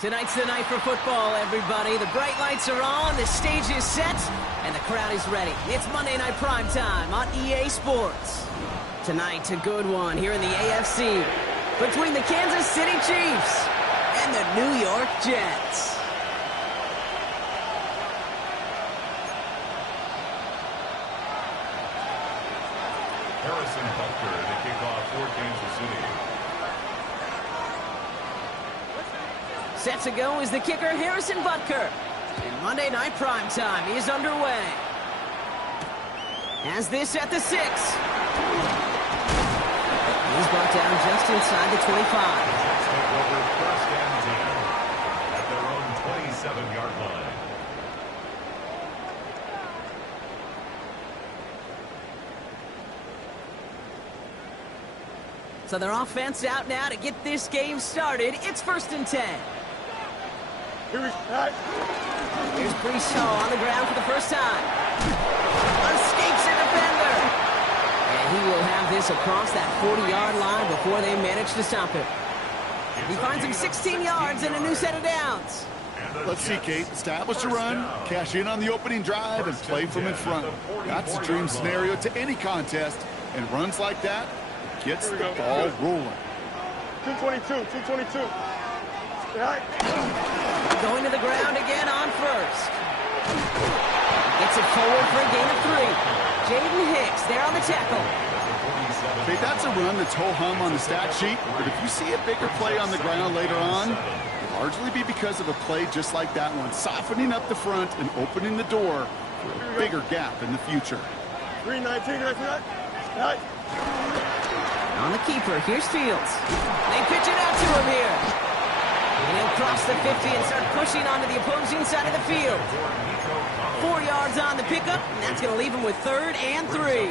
Tonight's the night for football, everybody. The bright lights are on, the stage is set, and the crowd is ready. It's Monday Night Primetime on EA Sports. Tonight, a good one here in the AFC between the Kansas City Chiefs and the New York Jets. Harrison Butker to kick off for Kansas City. Set to go is the kicker, Harrison Butker. And Monday Night Primetime is underway. Has this at the 6. He's brought down just inside the 25. Jets take over first and 10 at their own 27-yard line. So their offense out now to get this game started. It's first and 10. Here's Brees on the ground for the first time. Escapes a defender. And he will have this across that 40-yard line before they manage to stop him. He finds him 16 yards and a new set of downs. Let's see, Kate. Establish a run, cash in on the opening drive, and play from in front. That's the dream scenario to any contest. And runs like that gets the ball rolling. 222. Going to the ground again on first. Gets it forward for a gain of 3. Jaden Hicks there on the tackle. Okay, that's a run that's ho-hum on the stat sheet, but if you see a bigger play on the ground later on, it'll largely be because of a play just like that one, softening up the front and opening the door for a bigger gap in the future. 319, On the keeper, here's Fields. They pitch it out to him here. And he'll cross the 50 and start pushing onto the opposing side of the field. 4 yards on the pickup, and that's going to leave him with 3rd and 3.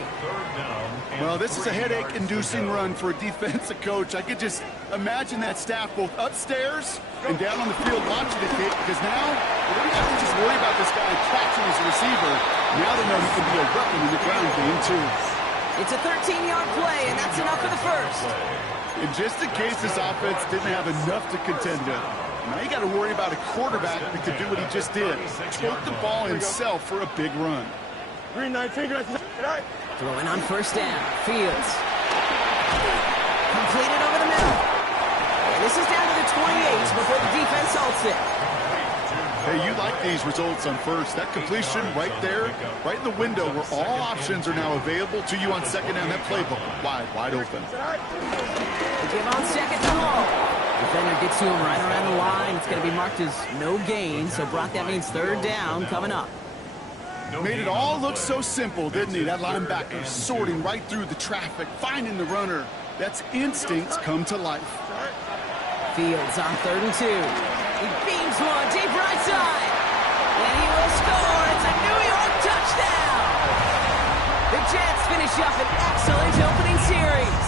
Well, this is a headache-inducing run for a defensive coach. I could just imagine that staff both upstairs and down on the field watching the kick, because now they don't have to just worry about this guy catching as a receiver. Now they know he can be a weapon in the ground game, too. It's a 13-yard play, and that's enough for the first. And just in case this offense didn't have enough to contend with, now you got to worry about a quarterback that could do what he just did. Tote the ball himself for a big run. 319, Throwing on first down. Fields. Completed over the middle. And this is down to the 28 before the defense halts it. Hey, you like these results on first. That completion right there, right in the window where all options are now available to you on second down. That playbook wide open. They give on second to Hall. Defender gets to him right around the line. It's going to be marked as no gain. So, Brock, that means 3rd down coming up. Made it all look so simple, didn't he? That linebacker sorting right through the traffic, finding the runner. That's instincts come to life. Fields on 3rd and 2. He beams one deep right side. And he will score. It's a New York touchdown. The Jets finish up an excellent opening series.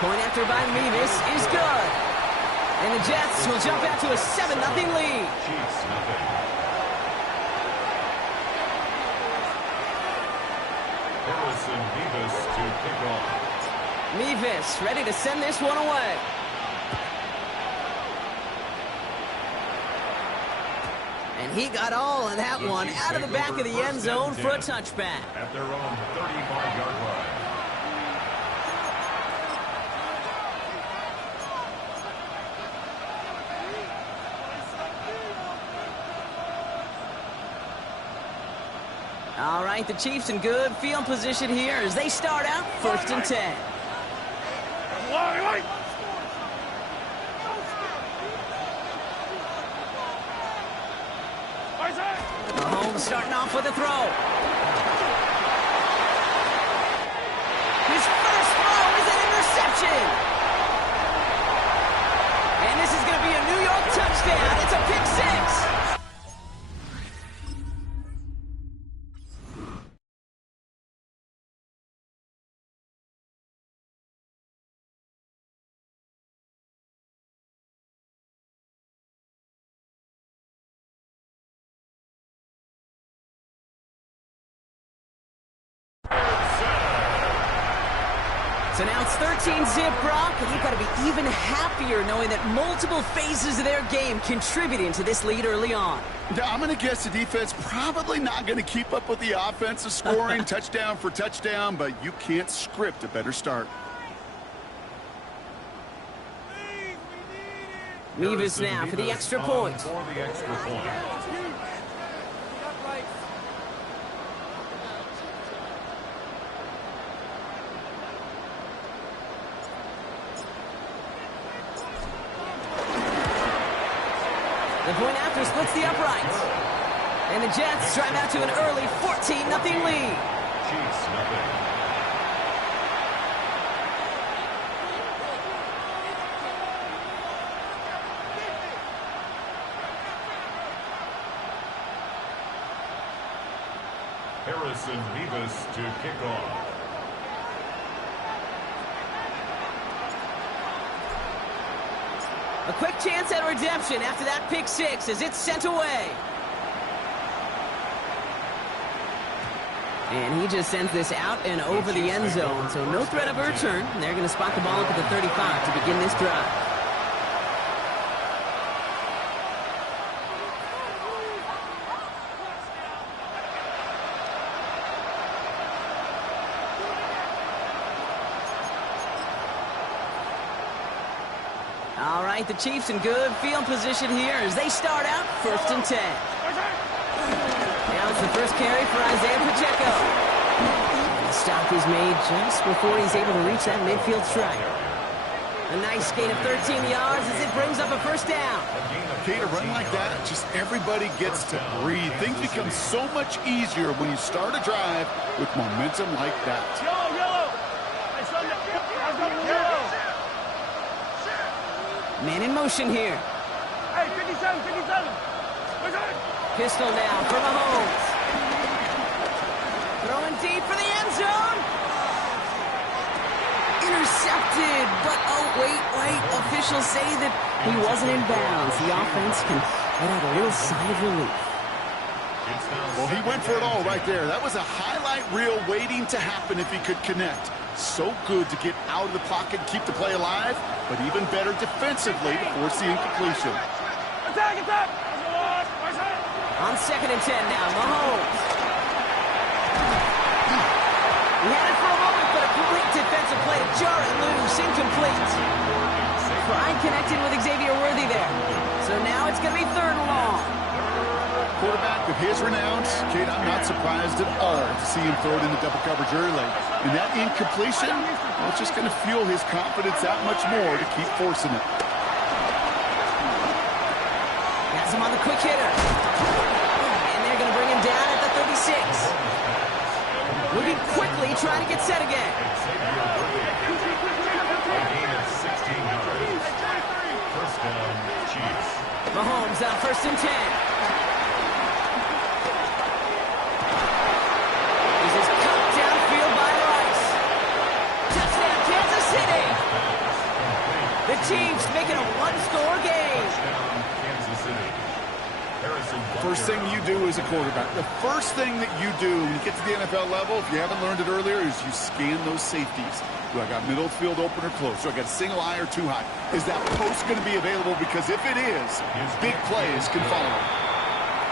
Point after by Mevis is good. And the Jets will jump out to a 7-0 lead. Harrison Mevis to kick off. Mevis ready to send this one away. And he got all of that one out of the back of the end zone for a touchback. At their own 35-yard line. All right, the Chiefs in good field position here as they start out 1st and 10. Mahomes starting off with a throw. His first throw is an interception. And this is going to be a New York touchdown. It's a pick six. So now it's 13-zip, Brock, and you've got to be even happier knowing that multiple phases of their game contributing to this lead early on. I'm going to guess the defense probably not going to keep up with the offensive scoring touchdown for touchdown, but you can't script a better start. Mevis now for the extra point. For the extra point. The point after splits the uprights. And the Jets drive out to an early 14-0 lead. Chiefs, nothing. Harrison Mevis to kick off. A quick chance at redemption after that pick six as it's sent away. And he just sends this out and over the end zone, so no threat of a return. They're going to spot the ball up at the 35 to begin this drive. All right, the Chiefs in good field position here as they start out 1st and 10. Now it's the first carry for Isaiah Pacheco. The stop is made just before he's able to reach that midfield strike. A nice gain of 13 yards as it brings up a first down. Okay, to run like that, just everybody gets to breathe. Things become so much easier when you start a drive with momentum like that. Man in motion here. Hey, 57, 57. Pistol now for Mahomes. Throwing deep for the end zone. Intercepted, but oh, wait. Officials say that he wasn't in bounds. The offense can let out a little sigh of relief. Well, he went for it all right there. That was a highlight reel waiting to happen if he could connect. So good to get out of the pocket, keep the play alive, but even better defensively to force the incompletion. Attack, attack! On 2nd and 10 now, Mahomes. He had it for a moment, but a great defensive play to jar it loose, incomplete. Pride connected with Xavier Worthy there. So now it's going to be 3rd and long. Quarterback with his renowns, Kate, I'm not surprised at all to see him throw it in the double coverage early. And that incompletion, well, it's just going to fuel his confidence that much more to keep forcing it. Has him on the quick hitter. And they're going to bring him down at the 36. Moving quickly, trying to get set again. A gain of 16 yards. First down, Chiefs. Mahomes on 1st and 10. This is cut downfield by Rice. Touchdown, Kansas City. The Chiefs making a one-score game. Touchdown, Kansas City. Harrison First thing you do as a quarterback, the first thing that you do when you get to the NFL level, if you haven't learned it earlier, is you scan those safeties. Do I got middle field open or close? Do I got a single eye or too high? Is that post going to be available? Because if it is, big plays can follow.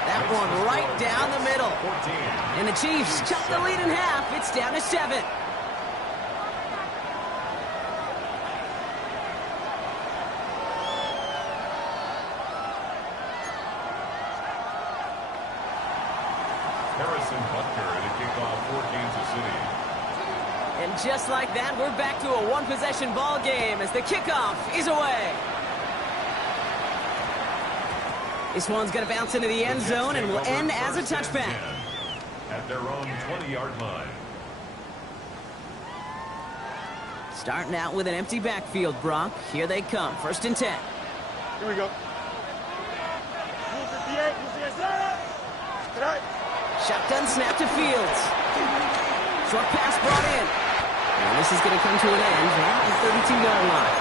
That one right down the middle. 14. And the Chiefs cut the lead in half. It's down to 7. Harrison Butker to kick off for Kansas City. And just like that, we're back to a one-possession ball game as the kickoff is away. This one's going to bounce into the end zone and will end as a touchback. At their own 20-yard line. Starting out with an empty backfield, Brock. Here they come. 1st and 10. Here we go. Shotgun snap to Fields. Short pass brought in. And this is going to come to an end at the 32-yard line.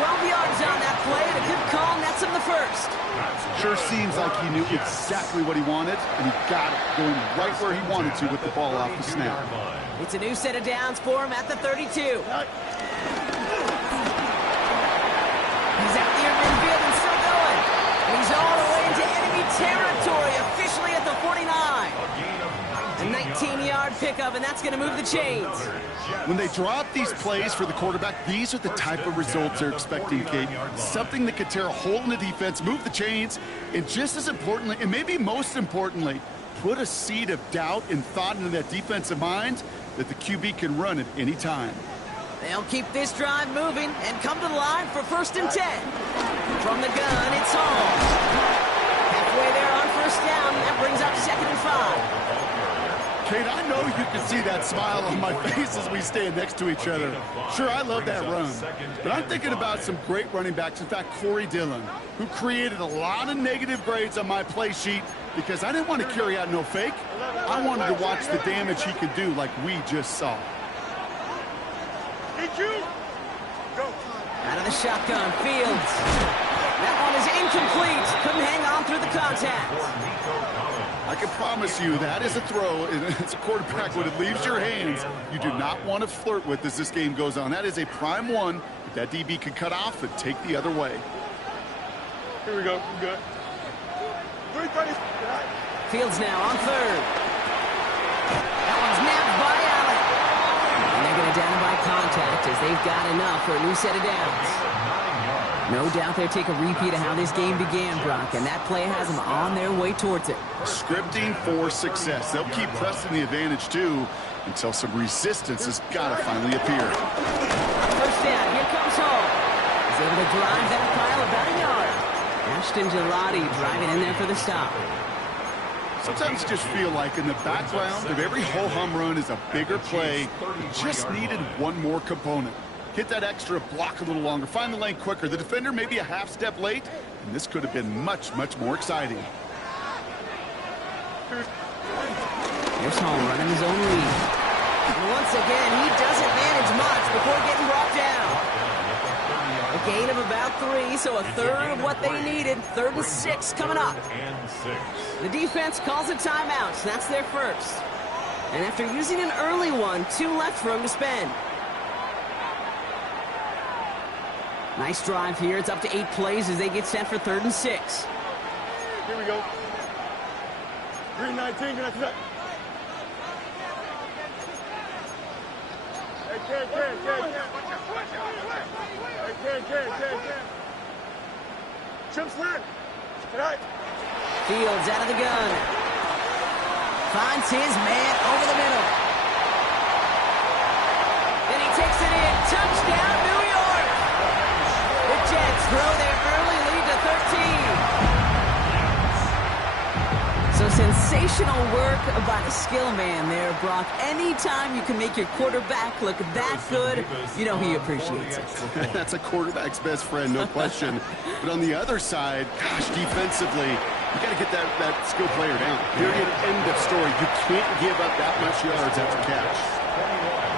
12 yards on that play, and a good call nets him the first. Sure seems like he knew exactly what he wanted, and he got it going right where he wanted to with the ball off the snap. It's a new set of downs for him at the 32. He's out near midfield and still going. And he's all the way into enemy territory, officially at the 49. A 19-yard pickup, and that's going to move the chains. When they drop these plays for the quarterback, these are the type of results they're expecting, Kate. Something that could tear a hole in the defense, move the chains, and just as importantly, and maybe most importantly, put a seed of doubt and thought into that defensive mind that the QB can run at any time. They'll keep this drive moving and come to the line for 1st and 10. From the gun, it's Hall. Halfway there on 1st down, that brings up 2nd and 5. Kate, I know you can see that smile on my face as we stand next to each other. Sure, I love that run, but I'm thinking about some great running backs. In fact, Corey Dillon, who created a lot of negative grades on my play sheet because I didn't want to carry out no fake. I wanted to watch the damage he could do like we just saw. Out of the shotgun, Fields. That one is incomplete. Couldn't hang on through the contact. I can promise you that is a throw, and it's a quarterback when it leaves your hands, you do not want to flirt with as this game goes on. That is a prime one that DB can cut off and take the other way. Here we go. Good. Fields now on 3rd. That one's nabbed by Allen. And they're going to down by contact as they've got enough for a new set of downs. No doubt they'll take a repeat of how this game began, Brock, and that play has them on their way towards it. Scripting for success. They'll keep pressing the advantage, too, until some resistance has got to finally appear. 1st down, here comes Hall. He's able to drive that pile about a yard. Ashton Gelati driving in there for the stop. Sometimes you just feel like in the background of every ho-hum run is a bigger play. You just needed one more component. Hit that extra block a little longer. Find the lane quicker. The defender maybe a half step late, and this could have been much, much more exciting. Here's Hall running his own lead. And once again, he doesn't manage much before getting brought down. A gain of about 3, so a third of what they needed. 3rd and 6 coming up. The defense calls a timeout. That's their first. And after using an early one, 2 left for him to spend. Nice drive here. It's up to 8 plays as they get set for 3rd and 6. Here we go. 319, get that. Hey, Ken. Trim slant. Tonight. Fields out of the gun. Finds his man over the middle. Then he takes it in. Touchdown, New York. The Jets throw their early lead to 13. So sensational work by the skill man there, Brock. Anytime you can make your quarterback look that good, you know he appreciates it. That's a quarterback's best friend, no question. But on the other side, gosh, defensively, you got to get that skill player down. Period, end of story. You can't give up that much yards after catch.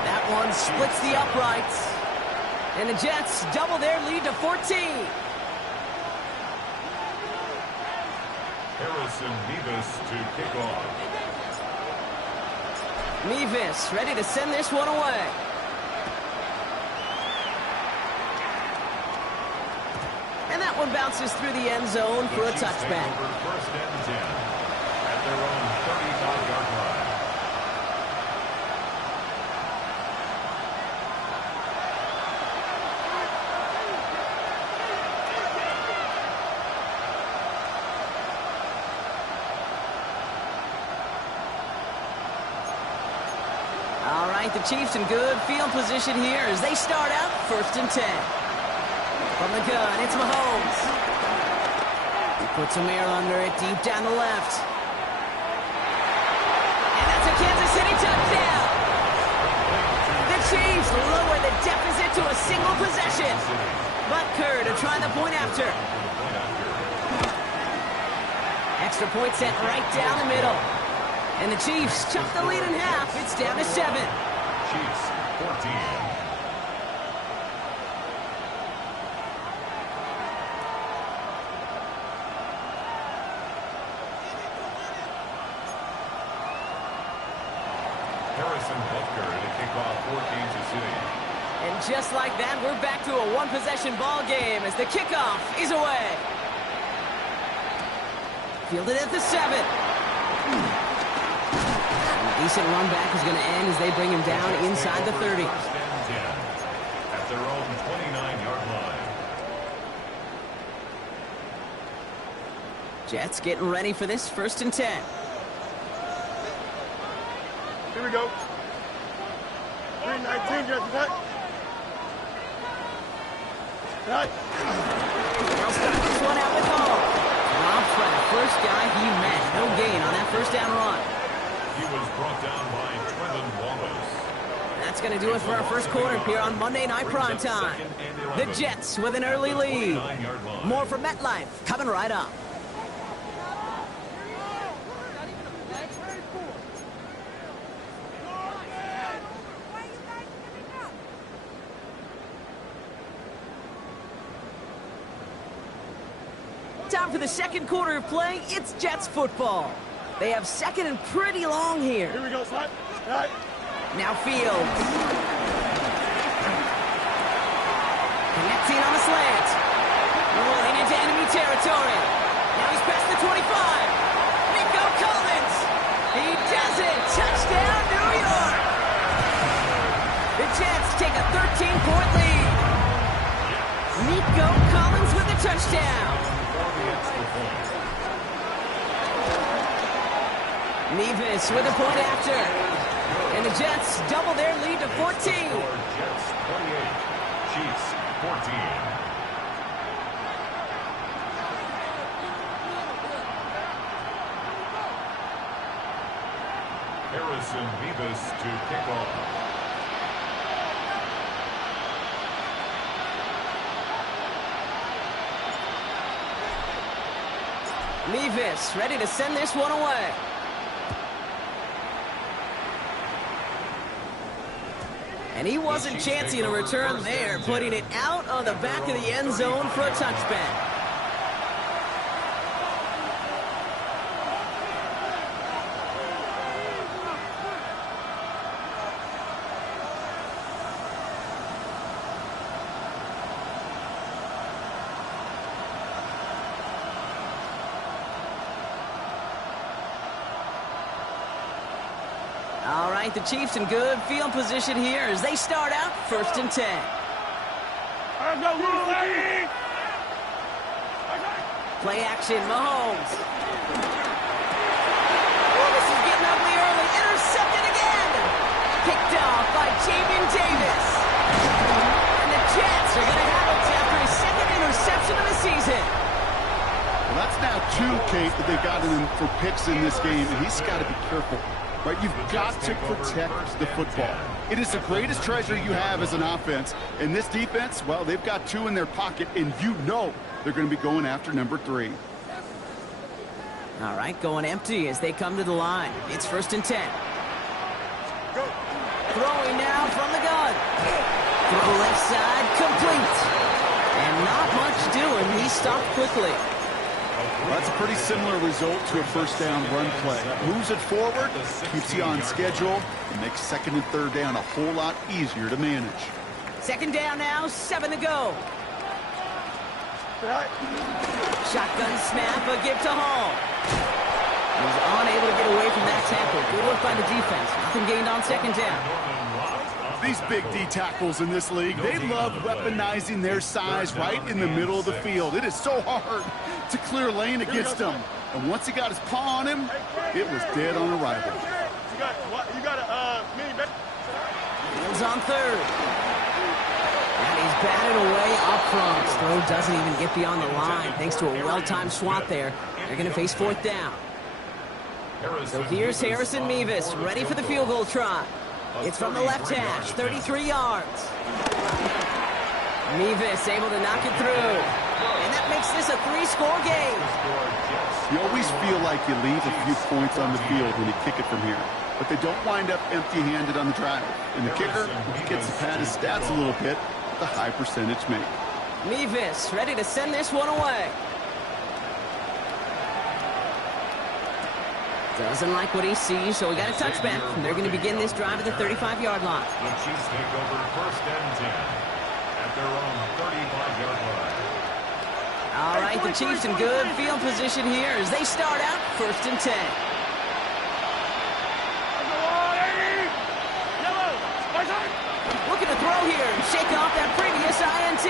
That one splits the uprights. And the Jets double their lead to 14. Harrison Mevis to kick off. Mevis ready to send this one away. And that one bounces through the end zone for a touchback. 1st and 10 at their own 35-yard line. All right, the Chiefs in good field position here as they start out 1st and 10. From the gun, it's Mahomes. Puts some air under it, deep down the left. And that's a Kansas City touchdown. The Chiefs lower the deficit to a single possession. Butker to try the point after. Extra point set right down the middle. And the Chiefs chuck the lead in half. It's down to 7. Chiefs 14. Harrison Butker to kick off for Kansas City. And just like that, we're back to a one-possession ball game as the kickoff is away. Fielded at the 7. And a decent run back is going to end as they bring him down inside the 30. First and 10 at their own 29-yard line. Jets getting ready for this 1st and 10. Here we go. 319, Jets attack. Right. They'll start this one out with Hall. Dropped by the first guy he met. No gain on that first down run. He was brought down by Trevin Wallace. That's going to do it for our first quarter here on Monday Night Prime Time. The Jets with an early lead. More from MetLife coming right up. Time for the second quarter of play. It's Jets football. They have second and pretty long here. Here we go, slide. Right. Now Fields. Connecting on the slant. Rolling into enemy territory. Now he's past the 25. Nico Collins. He does it. Touchdown, New York. The Jets take a 13-point lead. Nico Collins with the touchdown. Nevis with a point after. And the Jets double their lead to 14. Jets 28, Chiefs 14. Harrison Nevis to kick off. Nevis ready to send this one away. And he wasn't chancing a return there, putting it out on the back of the end zone for a touchback. All right, the Chiefs in good field position here as they start out 1st and 10. Play action, Mahomes. Oh, this is getting ugly early. Intercepted again. Picked off by Jamin Davis. And the Jets are going to have it after his second interception of the season. Well, that's now 2, Kate, that they've gotten him for picks in this game, and he's got to be careful. Right, you've got to protect the football. It is the greatest treasure you have as an offense. And this defense, well, they've got 2 in their pocket, and you know they're going to be going after number 3. All right, going empty as they come to the line. It's 1st and 10. Throwing now from the gun. To the left side, complete. And not much doing. He stopped quickly. That's a pretty similar result to a first down run play. Moves it forward, keeps you on schedule, and makes 2nd and 3rd down a whole lot easier to manage. 2nd down now, 7 to go. Shotgun snap, a give to Hall. He was unable to get away from that tackle. Good work by the defense. Nothing gained on 2nd down. These big D tackles in this league, they love weaponizing their size right in the middle of the field. It is so hard to clear lane against him. And once he got his paw on him, it was dead on arrival. You got a mini back. Fields on 3rd. And he's batted away up front. His throw doesn't even get beyond the line. Thanks to a well-timed swat there. They're going to face fourth down. So here's Harrison Mevis, ready for the field goal try. It's from the left hash, 33 yards. Mevis able to knock it through. And that makes this a 3-score game. You always feel like you leave a few points on the field when you kick it from here. But they don't wind up empty-handed on the drive. And the kicker gets to pad his stats a little bit with a high percentage make. Mevis ready to send this one away. Doesn't like what he sees, so we got a touchback. And they're going to begin this drive at the 35-yard line. The Chiefs take over first and 10 at their own 35-yard line. All right, the Chiefs in good field position here as they start out first and 10. Looking to throw here and shake off that previous INT.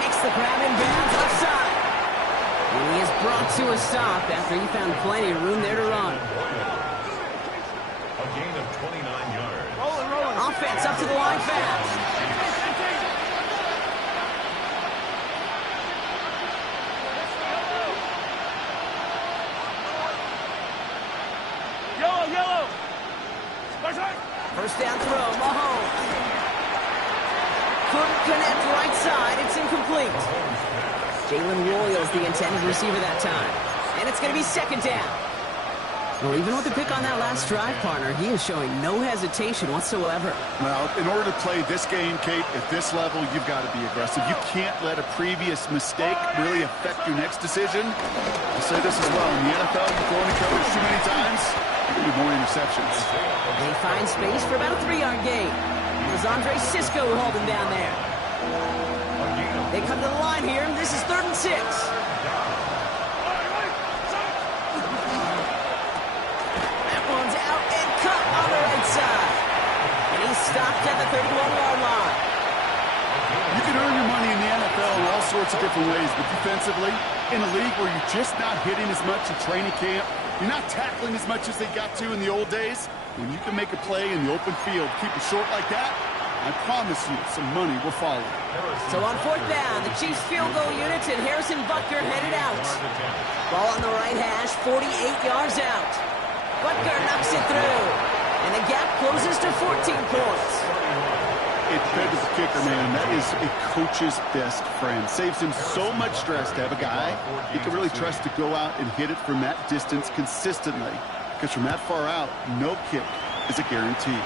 Makes the grab in bounds left side. And he is brought to a stop after he found plenty of room there to run. A gain of 29 yards. Offense up to the line fast. Yellow. First down throw, Mahomes. Couldn't connect right side. It's incomplete. Jalen Royals the intended receiver that time. And it's going to be second down. Well, even with the pick on that last drive, partner, he is showing no hesitation whatsoever. Well, in order to play this game, Kate, at this level, you've got to be aggressive. You can't let a previous mistake really affect your next decision. I'll say this as well. In the NFL, you throw in coverage too many times, you need more interceptions. They find space for about a 3-yard gain. There's Andre Cisco holding down there. They come to the line here. This is 3rd and 6. Stopped at the 31-yard line. You can earn your money in the NFL in all sorts of different ways, but defensively, in a league where you're just not hitting as much in training camp, you're not tackling as much as they got to in the old days, when you can make a play in the open field, keep it short like that, I promise you some money will follow. So on 4th down, the Chiefs field goal units and Harrison Butker headed out. Ball on the right hash, 48 yards out. Butker knocks it through. And the gap closes to 14 points. It favors the kicker, man. That is a coach's best friend. Saves him so much stress to have a guy he can really trust to go out and hit it from that distance consistently. Because from that far out, no kick is a guarantee.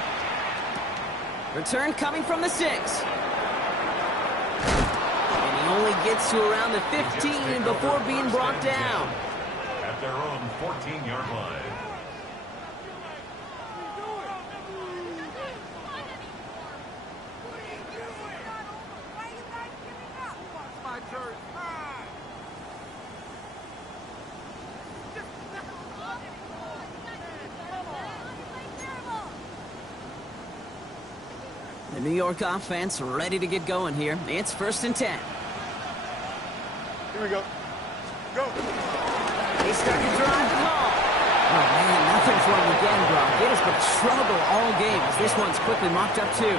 Return coming from the 6. And he only gets to around the 15 before being brought down. At their own 14-yard line. The New York offense ready to get going here. It's 1st and 10. Here we go. Go. They start to drive the ball. Oh, man, nothing for him again, Brock. It has been trouble all game as this one's quickly mocked up too.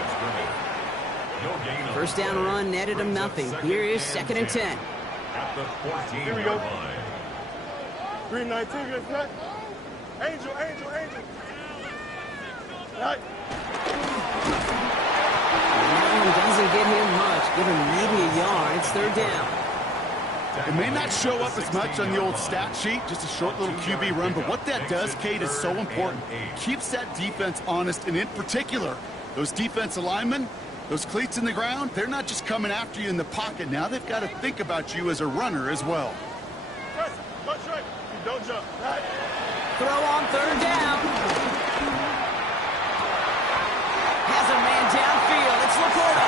First down run netted him nothing. Here is 2nd and 10. At the 14-yard Here we go. line. 319, good snap. Angel. Right. Doesn't get him much. Give him maybe a yard. It's 3rd down. It may not show up as much on the old stat sheet, just a short little QB run, but what that does, Kate, is so important. Keeps that defense honest, and in particular, those defensive linemen, those cleats in the ground, they're not just coming after you in the pocket. Now they've got to think about you as a runner as well. Don't jump. Right. Throw on 3rd down. Has a man downfield. It's Laporta.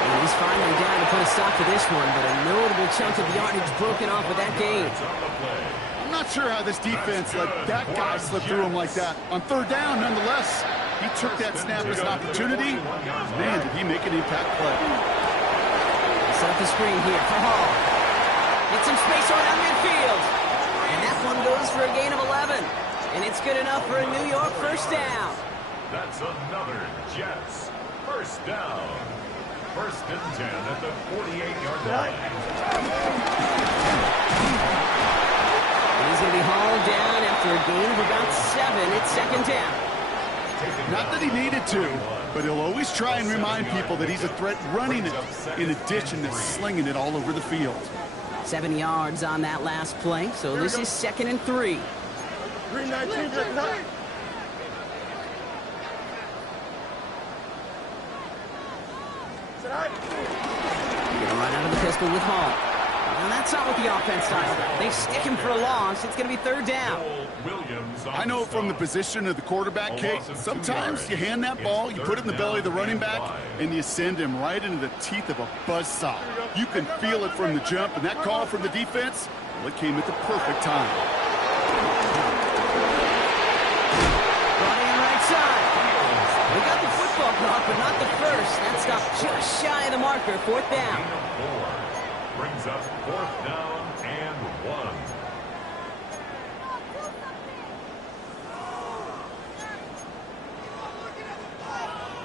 And he's finally down to put a stop to this one, but a notable chunk of yardage broken off with that gain. I'm not sure how this defense let that guy slip through him like that. On 3rd down, nonetheless, he took that snap as an opportunity. Man, did he make an impact play. Set up the screen here for Hall. Get some space around midfield. And that one goes for a gain of 11. And it's good enough for a New York first down. That's another Jets first down. First and 10 at the 48-yard line. He's going to be hauled down after a gain of about 7. It's second down. Not that he needed to, but he'll always try and remind people that he's a threat running it in addition to slinging it all over the field. 7 yards on that last play, so this is second and 3. 319, just not. Gonna run out of the pistol with Hall. And that's not what the offense does. They stick him for a loss. It's going to be third down. I know from the position of the quarterback, Kate, sometimes you hand that ball, you put it in the belly of the running back, and you send him right into the teeth of a buzzsaw. You can feel it from the jump, and that call from the defense, well, it came at the perfect time. Running right side. They got the football caught, but not the first. That stopped just shy of the marker. Fourth down. Brings up fourth down and 1.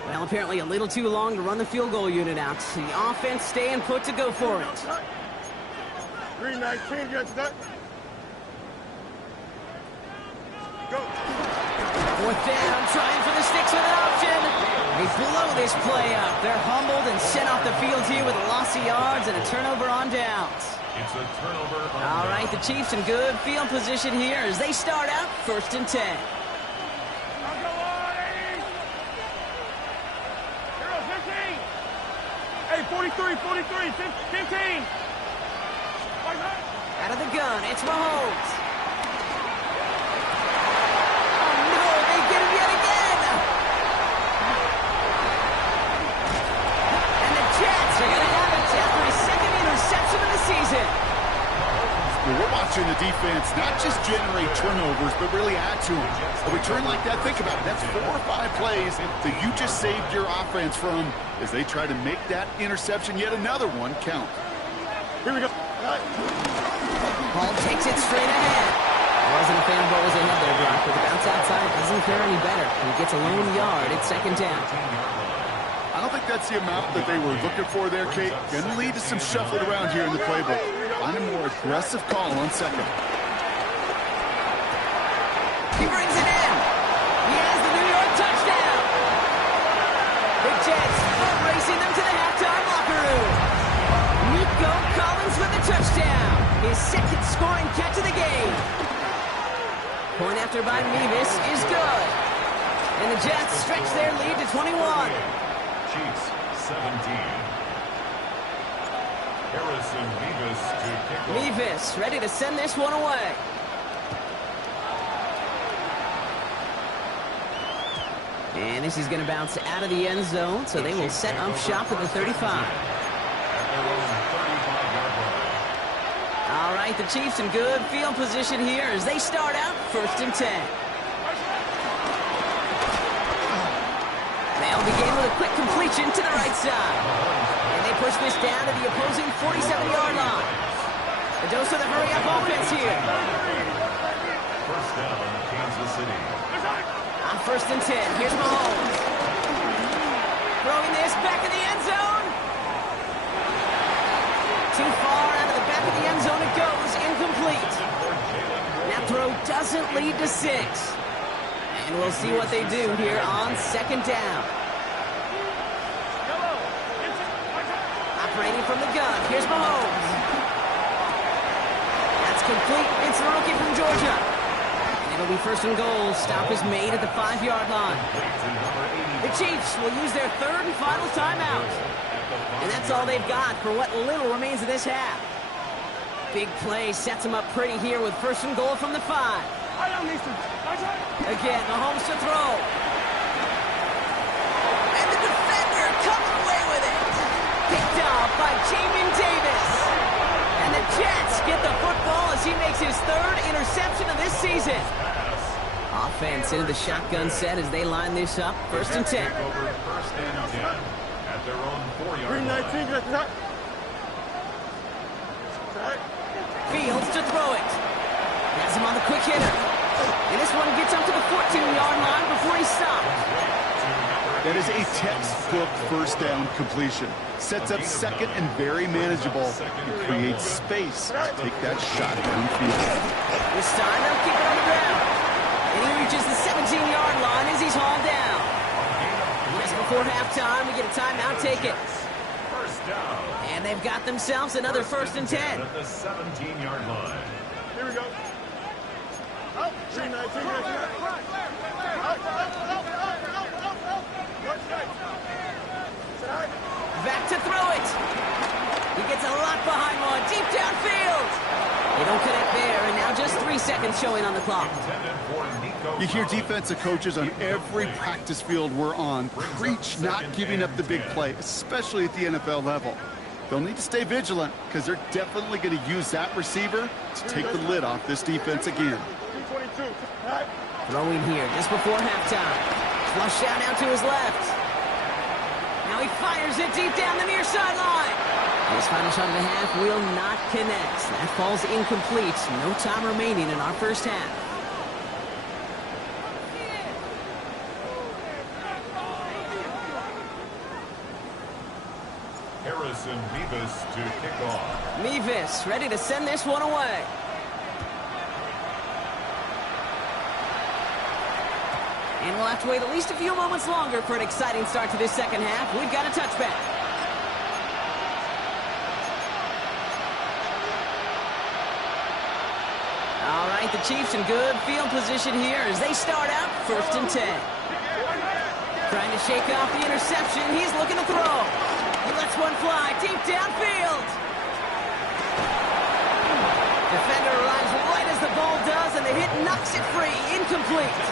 Well, apparently a little too long to run the field goal unit out. The offense staying put to go for it. 319, just not. Go. Fourth down, trying for the sticks with an option. They blow this play up. They're humbled and sent off the field here with a loss of yards and a turnover on downs. It's a turnover on All right, the Chiefs in good field position here as they start out first and 10. Hey, 43, 43, 15. Out of the gun, it's Mahomes. Oh, no, they get him yet again. And the Jets are going to have it after his second interception of the season. Well, we're watching the defense not just generate turnovers, but really add to them. A return like that, think about it, that's 4 or 5 plays that you just saved your offense from as they try to make that interception, yet another one, count. Here we go. Ball takes it straight ahead. I wasn't a fan of what was ahead there, Brock, but the bounce outside doesn't fare any better. He gets a lone yard at second down. I don't think that's the amount that they were looking for there, Kate. Going to lead to some shuffling around here in the playbook. Find a more aggressive call on second. He brings it in. He has the New York touchdown. The Jets are racing them to the halftime locker room. Nico Collins with the touchdown. His second scoring catch of the game. Point after by Mevis is good. And the Jets stretch their lead to 21. Chiefs 17. Harrison Mevis to kick off. Mevis ready to send this one away. And this is going to bounce out of the end zone, so they will set up shop at the 35. All right, the Chiefs in good field position here as they start out first and 10. They'll begin with a quick completion to the right side. And they push this down to the opposing 47-yard line. A dose of the hurry-up offense here. First down, Kansas City. On first and 10, here's Mahomes. Throwing this back in the end zone. Too far out of the back of the end zone it goes, incomplete. That throw doesn't lead to 6. And we'll see what they do here on second down. Operating from the gun, here's Mahomes. That's complete, it's the rookie from Georgia. It'll be first and goal. Stop is made at the 5-yard line. The Chiefs will use their third and final timeout. And that's all they've got for what little remains of this half. Big play sets them up pretty here with first and goal from the 5. Again, Mahomes to throw. And the defender comes away with it. Picked off by Jamin Davis. And the Jets get the football as he makes his third interception of this season. Offense into the shotgun set as they line this up. First and 10. First and 10 at their own 4-yard 319, just not. Fields to throw it. Has him on the quick hitter. And this one gets up to the 14-yard line before he stopped. That is a textbook first down completion. Sets up second and very manageable. It creates space to take that shot downfield. This time they'll keep it on the ground. And he reaches the 17-yard line as he's hauled down. Just before halftime, we get a timeout ticket. First down. And they've got themselves another 1st and 10. At the 17-yard line. Here we go. Up. 3-9. Back to throw it. He gets a lot behind one. Deep downfield. They don't connect there, and now just 3 seconds showing on the clock. You hear defensive coaches on every practice field we're on preach not giving up the big play, especially at the NFL level. They'll need to stay vigilant because they're definitely going to use that receiver to take the lid off this defense again. Throwing here just before halftime. Flush out now to his left. Now he fires it deep down the near sideline. His final shot of the half will not connect. That falls incomplete. No time remaining in our first half. Harrison Mevis to kick off. Mevis ready to send this one away. And we'll have to wait at least a few moments longer for an exciting start to this second half. We've got a touchback. All right, the Chiefs in good field position here as they start out 1st and 10. Trying to shake off the interception. He's looking to throw. He lets one fly deep downfield. Defender arrives right as the ball does, and the hit knocks it free. Incomplete.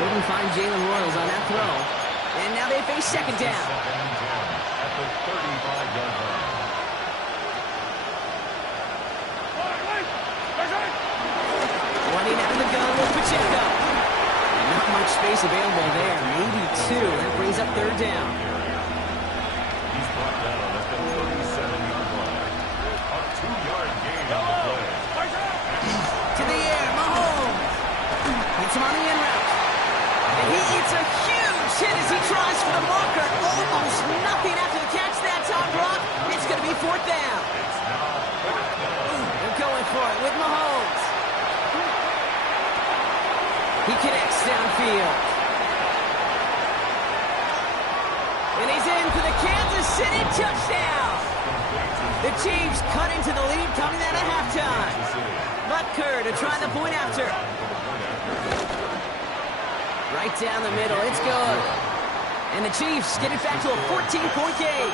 Couldn't find Jalen Royals on that throw. And now they face second down. At the 35-yard line. Running out of the gun with Pacheco. Not much space available there. Maybe 2. That brings up 3rd down. He's brought down at the 37-yard line. A 2-yard gain on the play. To the air, Mahomes. Hits him on the in route. And he eats a huge hit as he tries for the marker. Almost nothing after the catch that time, Brock. It's going to be 4th down. It's now 4th down. They're going for it with Mahomes. He connects downfield. And he's in for the Kansas City touchdown. The Chiefs cut into the lead coming out of halftime. Butker to try the point after. Right down the middle. It's good. And the Chiefs get it back to a 14-point game.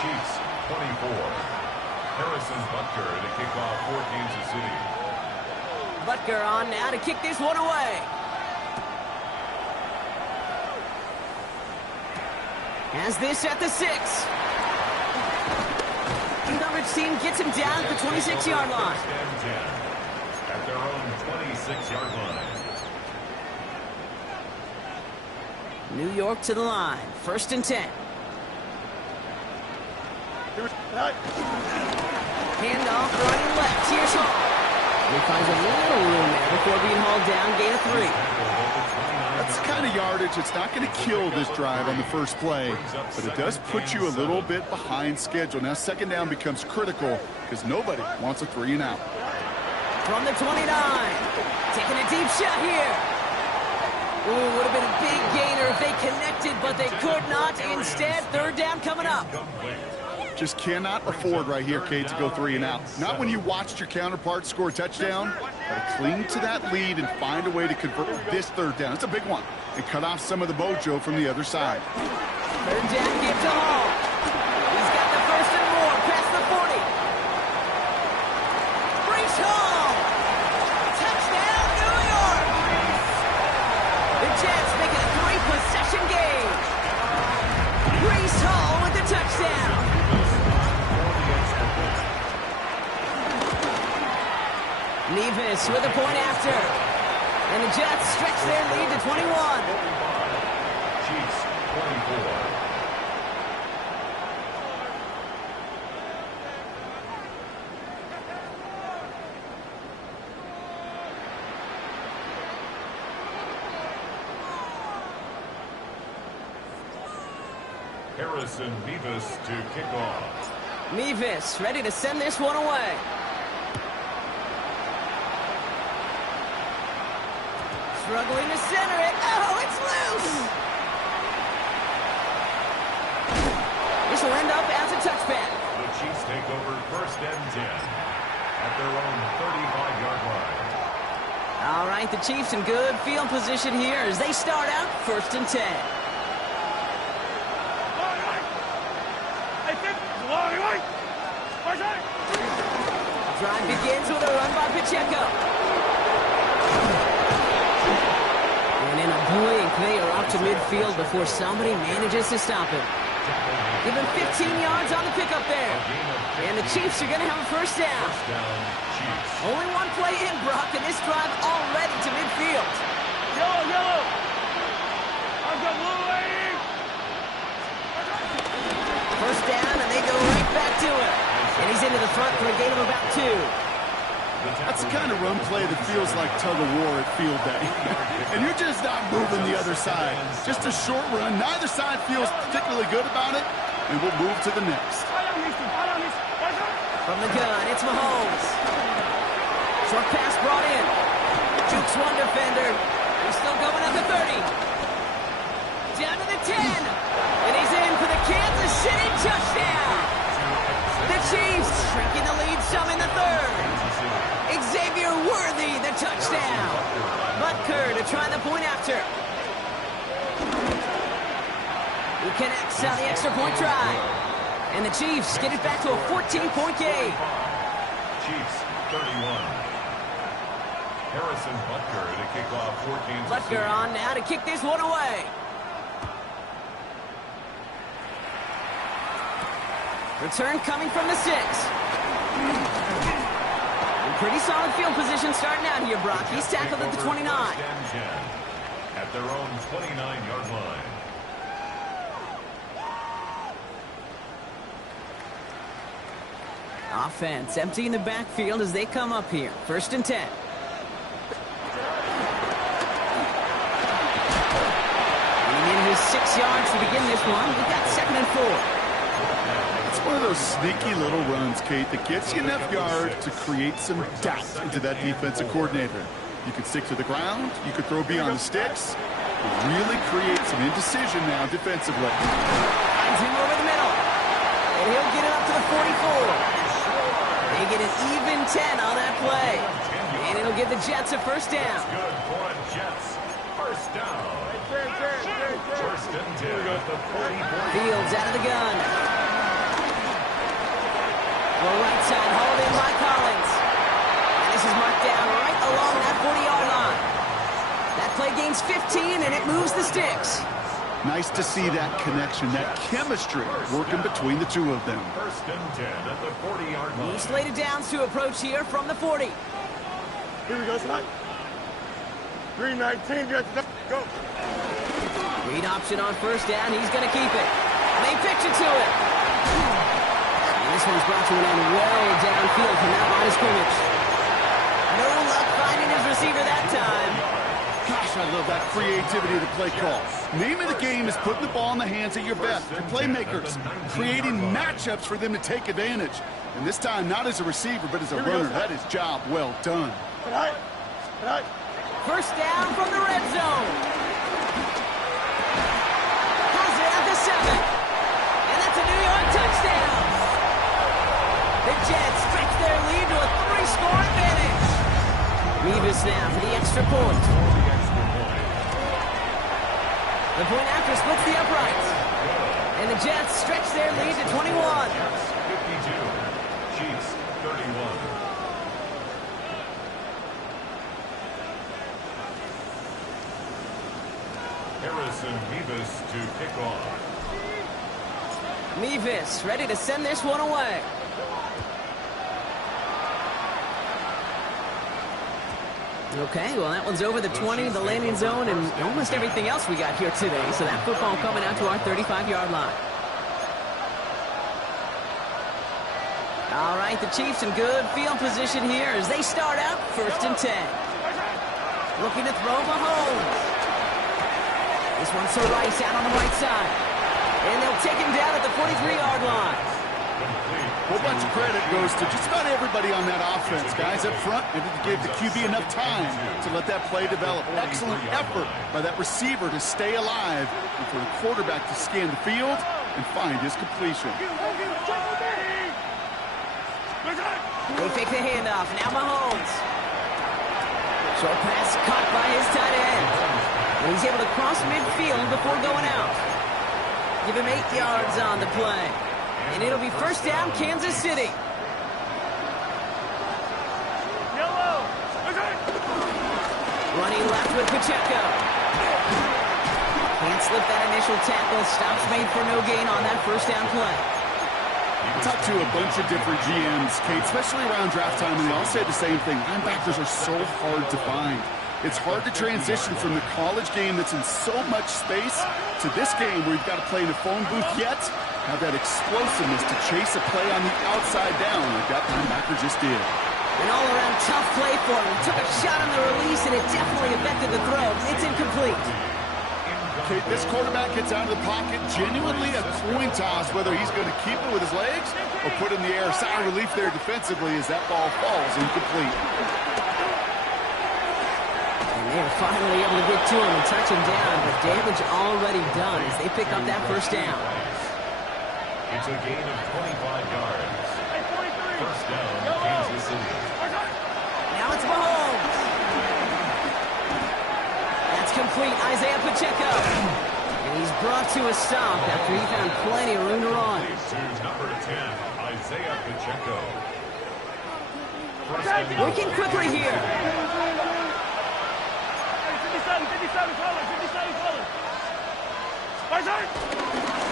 Chiefs 24. Harrison Butker to kick off for Kansas City. Butker on now to kick this one away. Has this at the 6. The coverage team gets him down at the 26-yard line. First and 10 at their own 26-yard line. New York to the line. 1st and 10. Handoff running left. Here's Hall. He finds a little room there before being hauled down. Gain of 3. That's the kind of yardage that's not going to kill this drive on the first play, but it does put you a little bit behind schedule. Now second down becomes critical because nobody wants a 3 and out. From the 29. Taking a deep shot here. Ooh, would have been a big gainer if they connected, but they could not. Instead, 3rd down coming up. Just cannot afford right here, Kate, to go 3 and out. Not when you watched your counterpart score a touchdown. Got to cling to that lead and find a way to convert this 3rd down. It's a big one. And cut off some of the mojo from the other side. 3rd down, give to Hall. He's got the 1st and more past the 40. Breece Hall. Touchdown, New York. The Jets make it a 3-possession game. Breece Hall with the touchdown. Mevis with a point after. And the Jets stretch their lead to 21. Chiefs 24. Harrison Mevis to kick off. Mevis ready to send this one away. Struggling to center it. Oh, it's loose! This will end up as a touchback. The Chiefs take over 1st and 10 at their own 35-yard line. All right, the Chiefs in good field position here as they start out 1st and 10. Drive begins with a run by Pacheco. And in a blink, they are up to midfield before somebody manages to stop him. Give him 15 yards on the pickup there. And the Chiefs are going to have a 1st down. First down, Chiefs. Only one play in, Brock, and this drive already to midfield. Yellow! I've got blue waiting! 1st down, and they go right back to it. And he's into the front for a gain of about 2. That's the kind of run play that feels like tug-of-war at field day. And you're just not moving the other side. Just a short run. Neither side feels particularly good about it. And we'll move to the next. From the gun, it's Mahomes. Short pass brought in. Jukes one defender. He's still going at the 30. Down to the 10. And he's in for the Kansas City touchdown. The Chiefs shrinking the lead some in the 3rd. Xavier Worthy, the touchdown. Butker to try the point after. He connects on the extra point try. And the Chiefs get it back to a 14-point game. Chiefs 31. Harrison Butker to kick off 14. Butker on now to kick this one away. Return coming from the 6. And pretty solid field position starting out here, Brock. He's tackled at the 29. At their own 29-yard line. Offense emptying the backfield as they come up here. 1st and 10. Getting in his 6 yards to begin this one. We got 2nd and 4. It's one of those sneaky little runs, Kate, that gets you enough yards to create some doubt into that defensive coordinator. You can stick to the ground. You could throw beyond the sticks. It really creates some indecision now defensively. Finds him over the middle. And he'll get it up to the 44. They get an even 10 on that play. And it'll give the Jets a 1st down. Good for the Jets. 1st down. 1st and 10 at the 44. Fields out of the gun. Well, right side hauled in by Collins. And this is marked down right along that 40-yard line. That play gains 15, and it moves the sticks. Nice to see that connection, that chemistry working between the two of them. 1st and 10 at the 40-yard line. Slated downs to approach here from the 40. Here we go, Slide. 319, go. Read option on 1st down. He's going to keep it. And they pitch it to it. And this one's brought to an end well downfield from that line of scrimmage. No luck finding his receiver that time. Gosh, I love that creativity of the play call. Name of the game is putting the ball in the hands of your best, your playmakers, creating matchups for them to take advantage. And this time, not as a receiver, but as a runner. That is job well done. 1st down from the red zone. Has it at the 7. And that's a New York touchdown. The Jets stretch their lead to a 3-score advantage. Mevis now for the extra point. The point after splits the uprights. And the Jets stretch their lead to 21. 52. Chiefs 31. Harrison Mevis to kick off. Mevis ready to send this one away. Okay, well, that one's over the 20, the landing zone, and almost everything else we got here today. So that football coming out to our 35-yard line. All right, the Chiefs in good field position here as they start out 1st and 10. Looking to throw Mahomes. This one's to Rice out on the right side. And they'll take him down at the 43-yard line. A whole bunch of credit goes to just about everybody on that offense. Guys up front, maybe they gave the QB enough time to let that play develop. Excellent effort by that receiver to stay alive and for the quarterback to scan the field and find his completion. They fake the handoff. Now Mahomes. Short pass caught by his tight end. And he's able to cross midfield before going out. Give him 8 yards on the play. And it'll be first down, Kansas City. Running left with Pacheco. Can't slip that initial tackle. Stops made for no gain on that first down play. I talked to a bunch of different GMs, Kate, especially around draft time, and they all say the same thing. Linebackers are so hard to find. It's hard to transition from the college game that's in so much space to this game where you've got to play in a phone booth yet have that explosiveness to chase a play on the outside down like that linebacker just did. An all-around tough play for him. Took a shot on the release, and it definitely affected the throw. It's incomplete. Okay, this quarterback gets out of the pocket, genuinely a coin toss whether he's going to keep it with his legs or put it in the air. Sigh of relief there defensively as that ball falls incomplete. And they're finally able to get to him and touch him down, but damage already done as they pick up that first down. It's a gain of 25 yards. First down, Kansas City. Now it's Mahomes. That's complete. Isaiah Pacheco. And he's brought to a stop after he found plenty of room to run. Number 10, Isaiah Pacheco. Working quickly here. 57, color.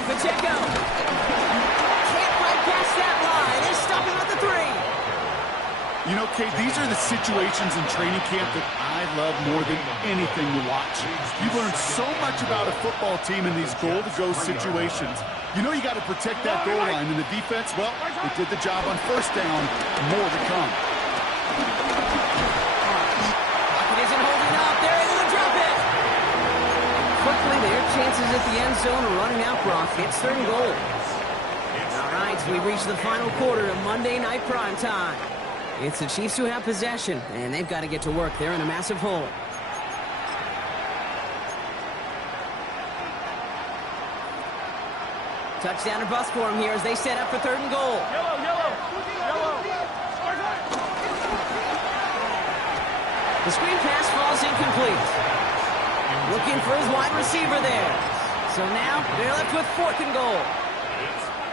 Pacheco. Can't fight past that line. They're stopping at the 3. You know, Kate, these are the situations in training camp that I love more than anything to watch. You learn so much about a football team in these goal-to-go situations. You know you got to protect that goal line, and the defense, well, they did the job on first down. More to come. It isn't holding up. They're able to drop it. Quickly, their chances at the end zone are running out, Brock. It's 3rd and goal. All right, so we've reached the final quarter of Monday Night Primetime. It's the Chiefs who have possession, and they've got to get to work. They're in a massive hole. Touchdown or bust for them here as they set up for 3rd and goal. Yellow. The screen pass falls incomplete. Looking for his wide receiver there. So now they're left with 4th and goal.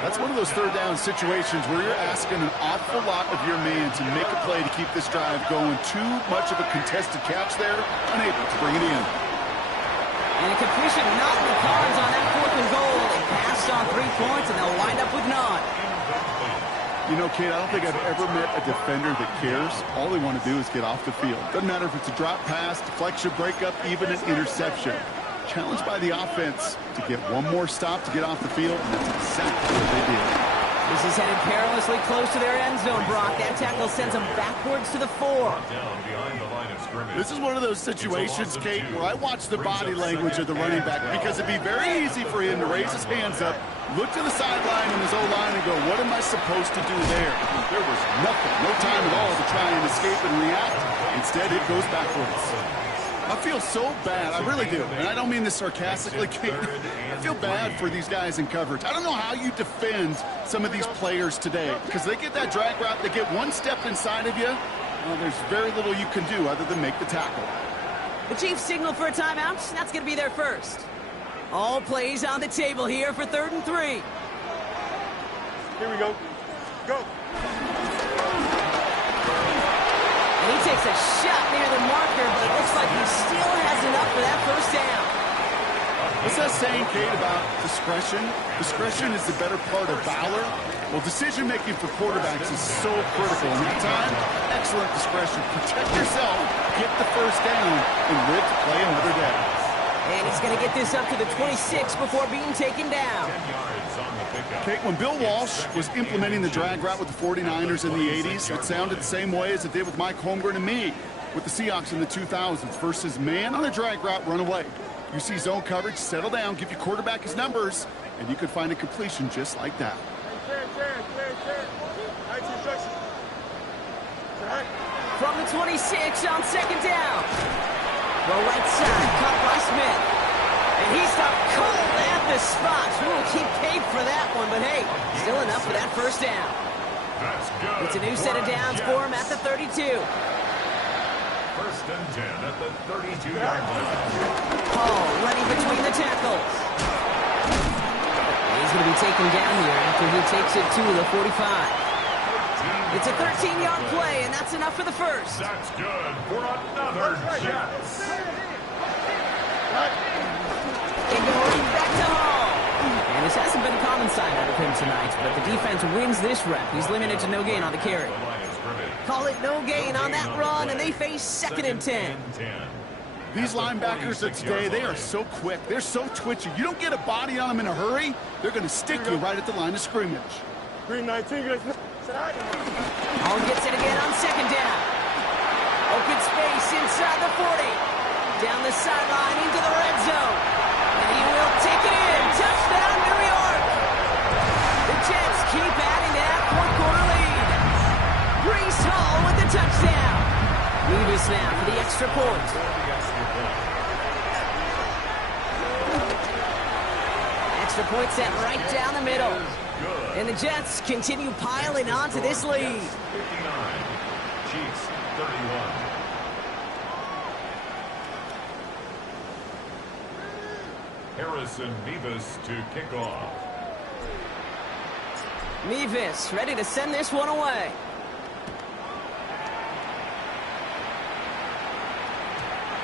That's one of those 3rd down situations where you're asking an awful lot of your man to make a play to keep this drive going. Too much of a contested catch there, unable to bring it in. And a completion not in the cards on that 4th and goal. They passed on 3 points, and they'll wind up with none. You know, Kate, I don't think I've ever met a defender that cares. All they want to do is get off the field. Doesn't matter if it's a drop pass, deflection, breakup, even an interception. Challenged by the offense to get one more stop to get off the field, and that's exactly what they did. This is headed perilously close to their end zone, Brock. That tackle sends them backwards to the 4. Down behind the line of scrimmage. This is one of those situations, Kate, where I watch the body language of the running back because it'd be very easy for him to raise his hands up, look to the sideline in his O-line and go, what am I supposed to do there? There was nothing, no time at all to try and escape and react. Instead, it goes backwards. I feel so bad. I really do. And I don't mean this sarcastically, Kate. I feel bad for these guys in coverage. I don't know how you defend some of these players today because they get that drag route, they get one step inside of you. Well, there's very little you can do other than make the tackle. The Chiefs signal for a timeout. That's going to be their first. All plays on the table here for 3rd and 3. Here we go. Go. And he takes a shot near the marker, but it looks like he still has enough for that first down. What's that saying, Kate, about discretion? Discretion is the better part of valor. Well, decision-making for quarterbacks is so critical. In that time, excellent discretion. Protect yourself, get the first down, and live to play another day. And he's going to get this up to the 26 before being taken down. 10 yards on the pickup. Kate, when Bill Walsh was implementing the drag route with the 49ers in the 80s, it sounded the same way as it did with Mike Holmgren and me with the Seahawks in the 2000s versus man on the drag route, run away. You see zone coverage, settle down, give your quarterback his numbers, and you could find a completion just like that. From the 26 on second down. The right side, caught by Smith. And he stopped cold at the spot. Ooh, he paid for that one, but hey, still enough for that first down. That's good. It's a new set of downs for him at the 32. First and 10 at the 32-yard line. Hall running between the tackles. He's going to be taken down here after he takes it to the 45. It's a 13-yard play, and that's enough for the first. That's good for another Jets. They go right back to Hall. And this hasn't been a common sign out of him tonight, but the defense wins this rep. He's limited to no gain on the carry. Call it no gain on that run, and they face second and 10. These linebackers of today, they are so quick. They're so twitchy. You don't get a body on them in a hurry, they're going to stick you right at the line of scrimmage. Green 19. Hall gets it again on second down. Open space inside the 40. Down the sideline into the red zone. And he will take it in. Touchdown, New York. The Jets keep adding to that fourth-quarter lead. Breece Hall with the touchdown. Nevis now for the extra point. Extra point set right down the middle. And the Jets continue piling onto this lead. 59. Chiefs 31. Harrison Nevis to kick off. Nevis ready to send this one away.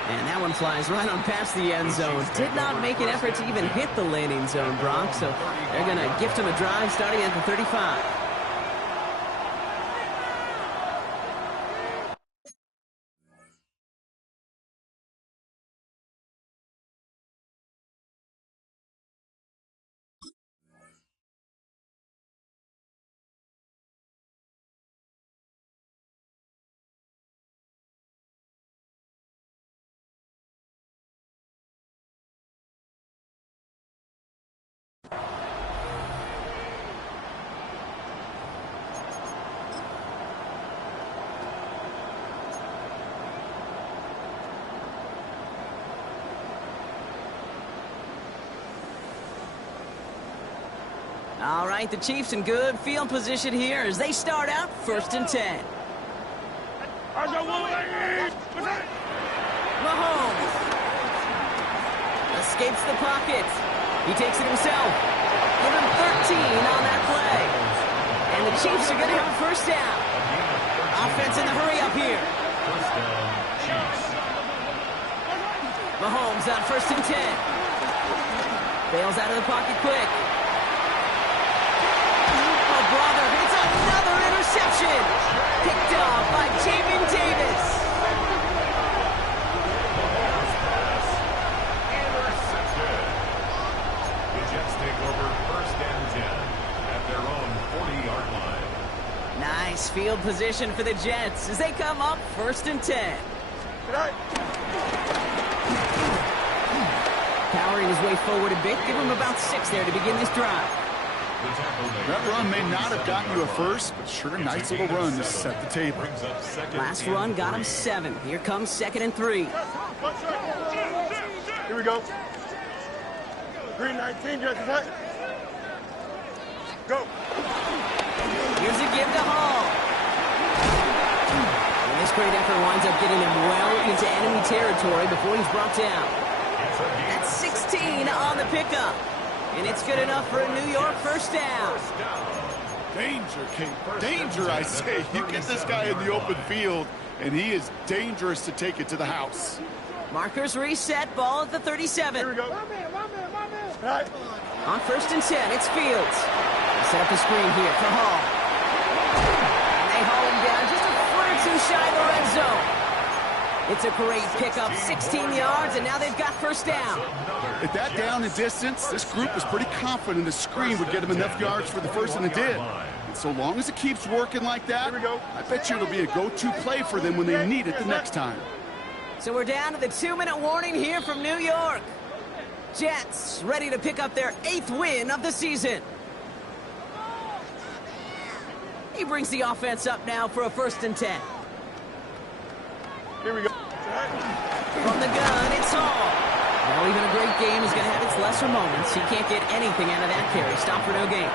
And that one flies right on past the end zone. Did not make an effort to even hit the landing zone, Bronx. So they're going to gift him a drive starting at the 35. All right, the Chiefs in good field position here as they start out first and 10. Mahomes escapes the pocket. He takes it himself. Give him 13 on that play. And the Chiefs are going to have a first down. Offense in the hurry up here. First down, Chiefs. Mahomes on first and 10. Bails out of the pocket quick. Oh, brother, it's another interception. Picked off by Jamin Davis. Intercepted. The Jets take over first and 10 at their own 40-yard line. Nice field position for the Jets as they come up first and 10. Powering his way forward a bit. Give him about 6 there to begin this drive. That run may not have gotten you a first, but sure, nice little run to set the table. Last run got him 7. Here comes second and 3. Here we go. Green 19, Jets attack. Go. Here's a give to Hall. And this great effort winds up getting him well into enemy territory before he's brought down. That's 16 on the pickup. And it's good enough for a New York first down. Danger, Kate. Danger, I say. You get this guy in the open field, and he is dangerous to take it to the house. Markers reset, ball at the 37. Here we go. Right. On first and 10, it's Fields. Set up the screen here for Hall. And they haul him down just a foot or two shy of the red zone. It's a great pickup, 16 yards, and now they've got first down. At that down and distance, this group was pretty confident the screen would get them enough yards for the first, and it did. And so long as it keeps working like that, I bet you it'll be a go-to play for them when they need it the next time. So we're down to the 2-minute warning here from New York. Jets ready to pick up their 8th win of the season. He brings the offense up now for a 1st and 10. Here we go. From the gun, it's Hall. Now, even a great game is going to have its lesser moments. He can't get anything out of that carry. Stop for no gain.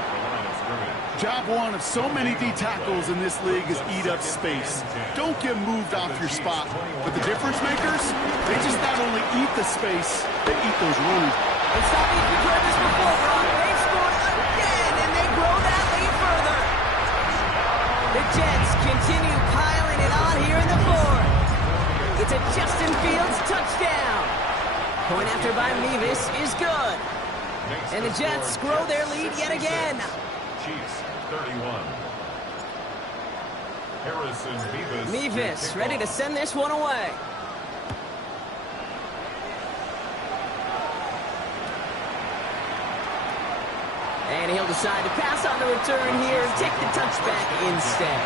Job one of so many D tackles in this league is eat up space. Don't get moved off your spot. But the difference makers, they just not only eat the space, they eat those runners. It's not me if you've heard this before, Brock. They've scored again, and they grow that lead further. The Jets continue piling it on here in the 4th. It's a Justin Fields touchdown. Point after by Mevis is good. And the Jets grow their lead yet again. Chiefs 31. Harrison Mevis ready to send this one away. And he'll decide to pass on the return here and take the touchback instead.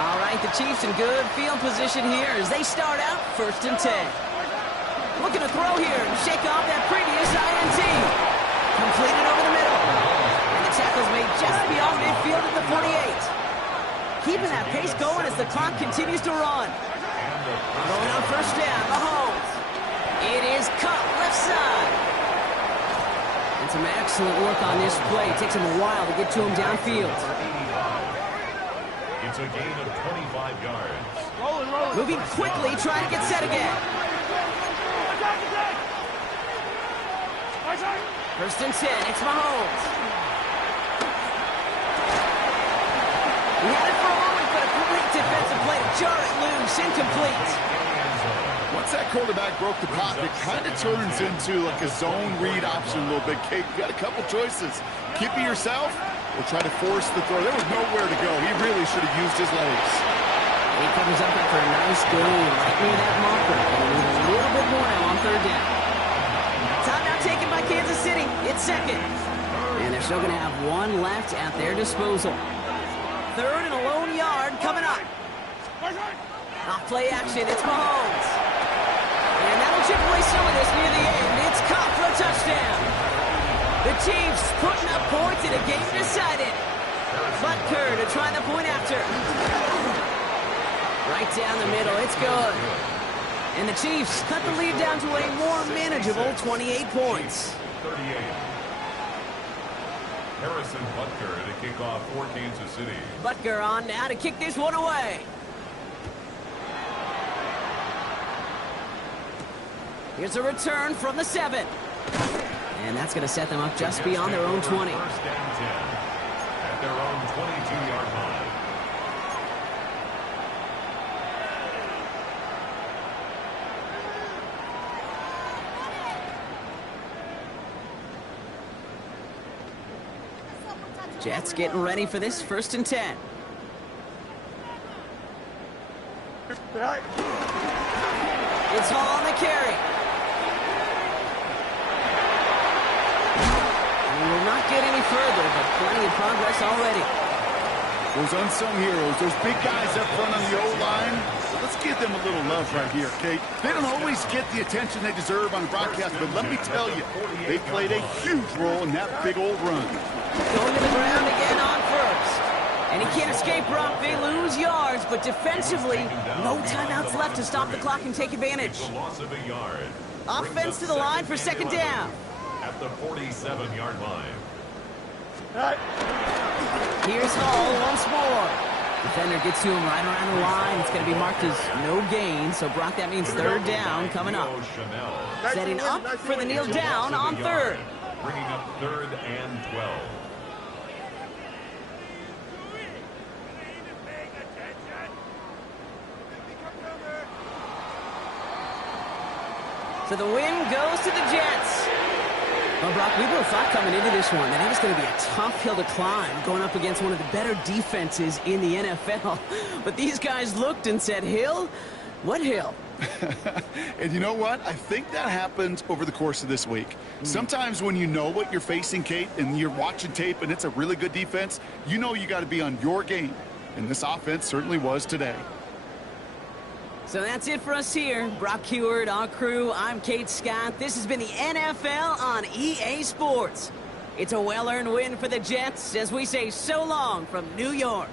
All right, the Chiefs in good field position here as they start out 1st and 10. Looking to throw here and shake off that previous INT. Completed over the middle. And the tackle's made just beyond midfield at the 48. Keeping that pace going as the clock continues to run. Going on 1st down, Mahomes. It is caught left side. And some excellent work on this play. It takes him a while to get to him downfield. It's a gain of 25 yards. Moving quickly, trying to get set again. 1st and 10, it's Mahomes. He had it for a moment, but a great defensive play to jar it loose, incomplete. Once that quarterback broke the pocket, it kind of turns into like a zone read option a little bit, Kate. You got a couple choices. Keep it yourself or try to force the throw. There was nowhere to go. He really should have used his legs. He comes up after a nice gain right near that marker. And we need a little bit more now on 3rd down. Timeout taken by Kansas City. It's 2nd. And they're still going to have one left at their disposal. 3rd and a lone yard coming up. Off play action, it's Mahomes. And that'll chip away some of this near the end. It's caught for a touchdown. The Chiefs putting up points in a game decided. Butker to try the point after. Right down the middle, it's good. And the Chiefs cut the lead down to a more manageable 28 points. 38. Harrison Butker to kick off for Kansas City. Butker on now to kick this one away. Here's a return from the 7. And that's going to set them up just beyond their own 20. 1st and 10 at their own 22-yard line. Jets getting ready for this 1st and 10. It's Hall on the carry. We will not get any further, but plenty of progress already. Those unsung heroes, those big guys up front on the O-line, let's give them a little love right here, Kate. They don't always get the attention they deserve on the broadcast, but let me tell you, they played a huge role in that big old run. Going to the ground again on 1st. And he can't escape, Brock. They lose yards, but defensively, no timeouts left to stop the clock and take advantage. The loss of a yard. Offense to the line for 2nd down. At the 47-yard line. Here's Hall once more. Defender gets to him right around the line. It's going to be marked as no gain. So, Brock, that means 3rd down coming up. Setting up for the kneel down on 3rd. Bringing up 3rd and 12. So the win goes to the Jets. Well, Brock, we both thought coming into this one that it was going to be a tough hill to climb going up against one of the better defenses in the NFL. But these guys looked and said, Hill? What hill? And you know what? I think that happened over the course of this week. Sometimes when you know what you're facing, Kate, and you're watching tape and it's a really good defense, you know you got to be on your game. And this offense certainly was today. So that's it for us here. Brock Heward, our crew, I'm Kate Scott. This has been the NFL on EA Sports. It's a well-earned win for the Jets as we say so long from New York.